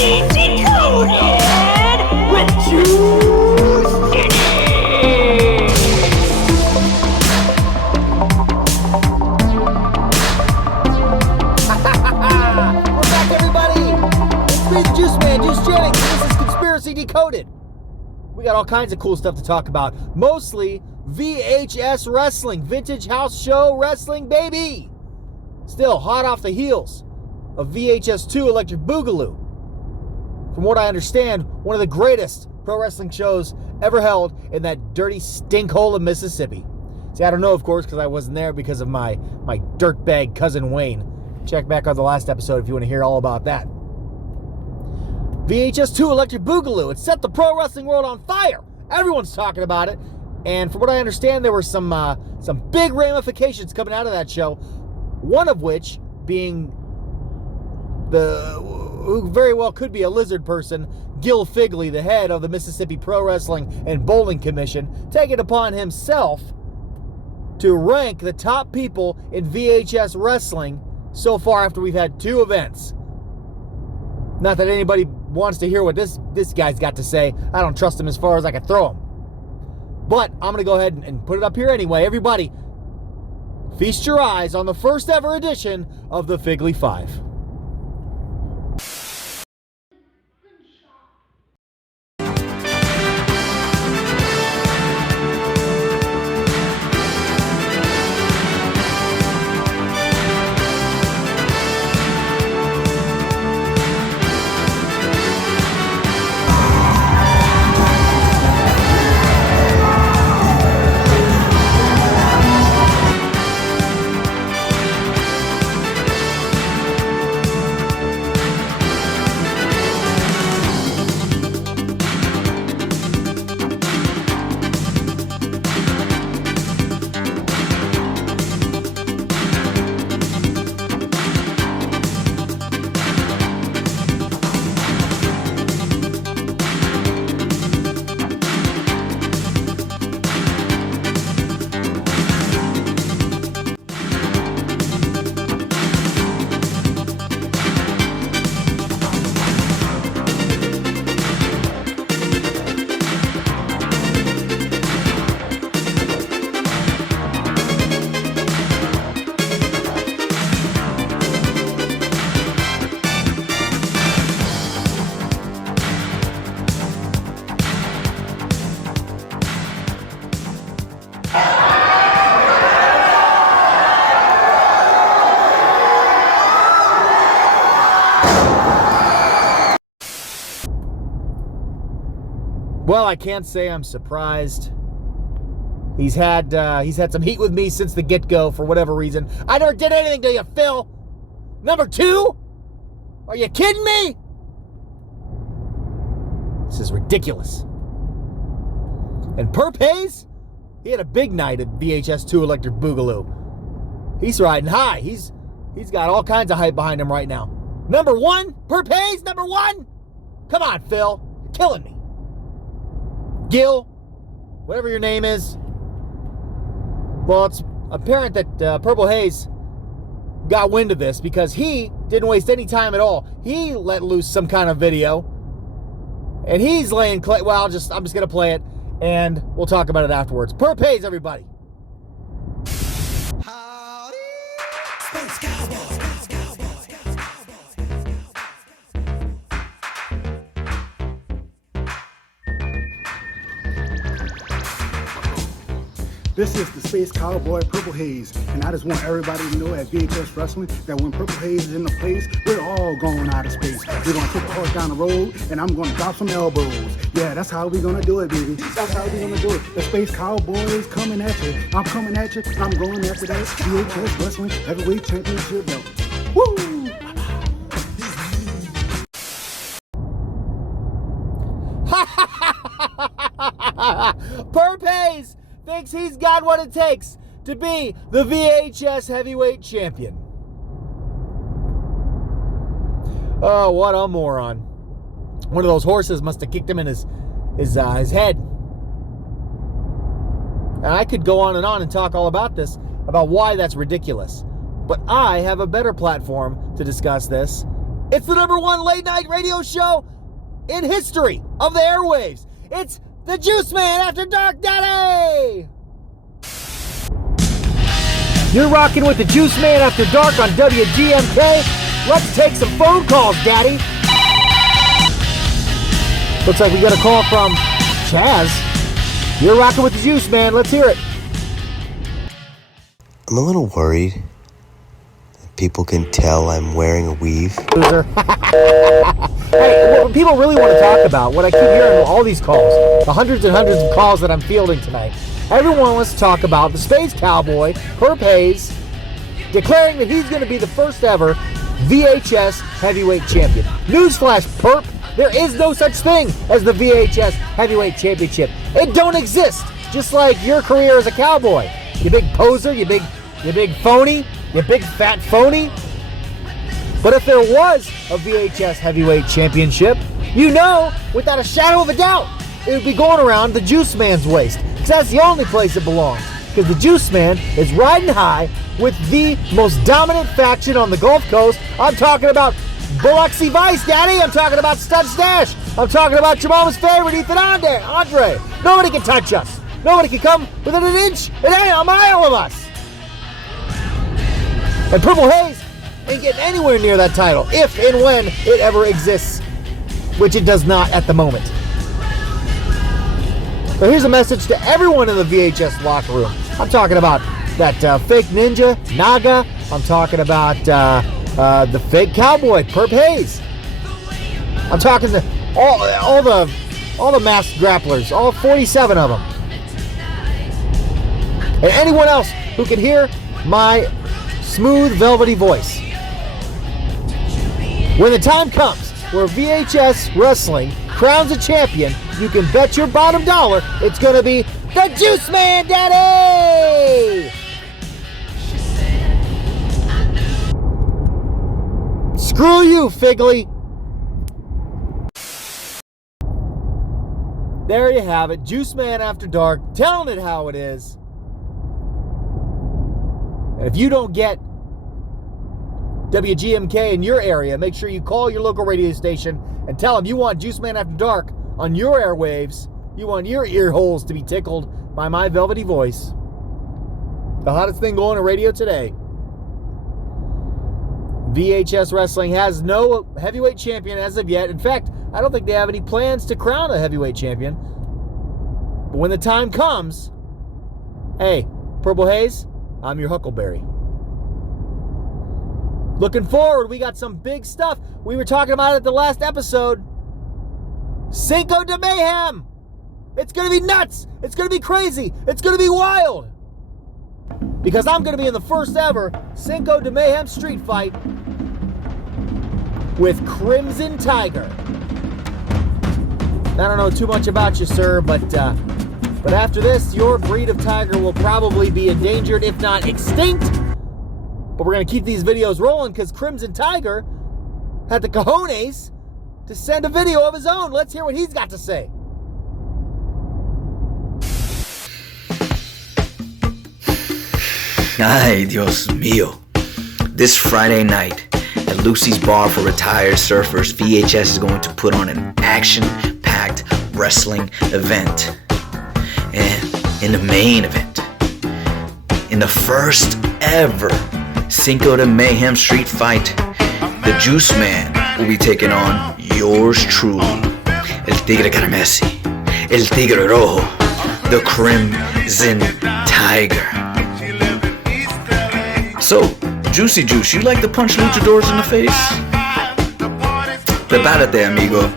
Decoded with Juiceman. We're back, everybody. It's me, the Juiceman, Juice Jennings. This is Conspiracy Decoded. We got all kinds of cool stuff to talk about. Mostly VHS wrestling, vintage house show wrestling, baby. Still hot off the heels of VHS 2 Electric Boogaloo. From what I understand, one of the greatest pro wrestling shows ever held in that dirty stinkhole of Mississippi. See, I don't know, of course, because I wasn't there because of my dirtbag cousin Wayne. Check back on the last episode if you want to hear all about that. VHS 2 Electric Boogaloo. It set the pro wrestling world on fire. Everyone's talking about it. And from what I understand, there were some big ramifications coming out of that show. One of which being who very well could be a lizard person, Gil Figley, the head of the Mississippi Pro Wrestling and Bowling Commission, taking it upon himself to rank the top people in VHS wrestling so far after we've had two events. Not that anybody wants to hear what this guy's got to say. I don't trust him as far as I can throw him. But I'm going to go ahead and put it up here anyway. Everybody, feast your eyes on the first ever edition of the Figley Five. Well, I can't say I'm surprised. He's had some heat with me since the get-go for whatever reason. I never did anything to you, Phil. Number two? Are you kidding me? This is ridiculous. And Purp Haze? He had a big night at VHS 2 Electric Boogaloo. He's riding high. He's got all kinds of hype behind him right now. Number one? Purp Haze, number one? Come on, Phil. You're killing me. Gil, whatever your name is. Well, it's apparent that Purple Haze got wind of this because he didn't waste any time at all. He let loose some kind of video, and he's laying claim. Well, I'm just gonna play it, and we'll talk about it afterwards. Purp Haze, everybody. Howdy, Space Cowboy. This is the Space Cowboy, Purple Haze, and I just want everybody to know at VHS Wrestling that when Purple Haze is in the place, we're all going out of space. We're going to take a horse down the road, and I'm going to drop some elbows. Yeah, that's how we're going to do it, baby. That's how we're going to do it. The Space Cowboy is coming at you. I'm coming at you. I'm going after that VHS Wrestling Heavyweight Championship belt. Woo! Purp Haze thinks he's got what it takes to be the VHS Heavyweight Champion. Oh, what a moron. One of those horses must have kicked him in his head. And I could go on and talk all about this, about why that's ridiculous. But I have a better platform to discuss this, It's the #1 late night radio show in history of the airwaves. It's the Juiceman After Dark, Daddy! You're rocking with the Juiceman After Dark on WGMK. Let's take some phone calls, Daddy. Looks like we got a call from Chaz. You're rocking with the Juiceman. Let's hear it. I'm a little worried that people can tell I'm wearing a weave. Loser. Hey, what people really want to talk about, what I keep hearing in all these calls, the hundreds and hundreds of calls that I'm fielding tonight, everyone wants to talk about the Space Cowboy, Purp Haze, declaring that he's going to be the first ever VHS Heavyweight Champion. Newsflash, Purp, there is no such thing as the VHS Heavyweight Championship. It don't exist, just like your career as a cowboy. You big poser, you big phony, you big fat phony. But if there was a VHS Heavyweight Championship, you know, without a shadow of a doubt, it would be going around the Juice Man's waist. Because that's the only place it belongs. Because the Juice Man is riding high with the most dominant faction on the Gulf Coast. I'm talking about Biloxi Vice, Daddy. I'm talking about Stud Stash. I'm talking about your mama's favorite, Ethan Andre. Nobody can touch us. Nobody can come within an inch, a mile of us. And Purple Haze ain't getting anywhere near that title, if and when it ever exists, which it does not at the moment. So here's a message to everyone in the VHS locker room. I'm talking about that fake ninja, Naga. I'm talking about the fake cowboy, Purp Haze. I'm talking to all the masked grapplers, all 47 of them. And anyone else who can hear my smooth, velvety voice. When the time comes where VHS Wrestling crowns a champion, you can bet your bottom dollar it's going to be the Juice Man, Daddy! Screw you, Figley! There you have it, Juiceman After Dark, telling it how it is. And if you don't get WGMK in your area, make sure you call your local radio station and tell them you want Juiceman After Dark on your airwaves. You want your ear holes to be tickled by my velvety voice. The hottest thing going on radio today. VHS Wrestling has no heavyweight champion as of yet. In fact, I don't think they have any plans to crown a heavyweight champion. But when the time comes, hey, Purple Haze, I'm your Huckleberry. Looking forward, we got some big stuff. We were talking about it at the last episode. Cinco de Mayhem. It's going to be nuts. It's going to be crazy. It's going to be wild. Because I'm going to be in the first ever Cinco de Mayhem street fight with Crimson Tiger. I don't know too much about you, sir, but after this, your breed of tiger will probably be endangered, if not extinct. But we're going to keep these videos rolling because Crimson Tiger had the cojones to send a video of his own. Let's hear what he's got to say. Ay, Dios mío. This Friday night at Lucy's Bar for Retired Surfers, VHS is going to put on an action-packed wrestling event. And in the main event, in the first ever Cinco de Mayhem street fight, the Juice Man will be taking on yours truly, El Tigre Carmesi, El Tigre Rojo, the Crimson Tiger. So, Juicy Juice, you like to punch luchadors in the face? Prepárate, amigo.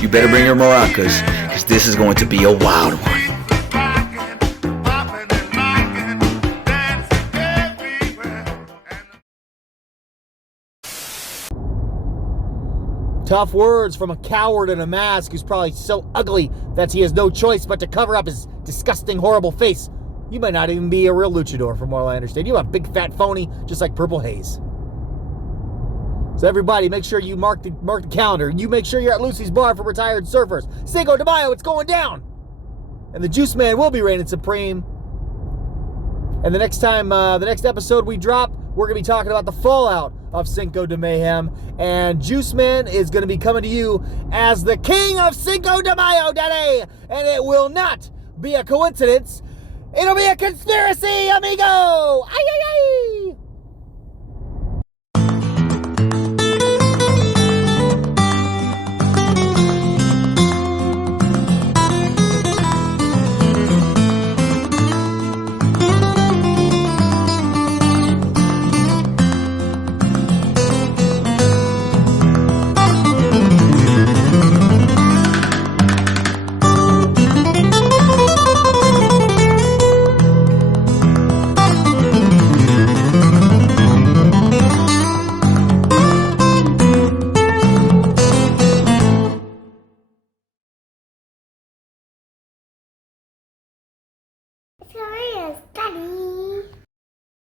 You better bring your maracas, because this is going to be a wild one. Tough words from a coward in a mask who's probably so ugly that he has no choice but to cover up his disgusting, horrible face. You might not even be a real luchador, from what I understand. You're a big fat phony, just like Purple Haze. So everybody, make sure you mark the calendar. You make sure you're at Lucy's Bar for Retired Surfers. Cinco de Mayo, it's going down. And the Juice Man will be reigning supreme. And the next time, the next episode we drop, we're going to be talking about the fallout of Cinco de Mayhem. And Juiceman is going to be coming to you as the king of Cinco de Mayo today. And it will not be a coincidence. It'll be a conspiracy, amigo! Ay, ay, ay! It's hilarious, Daddy.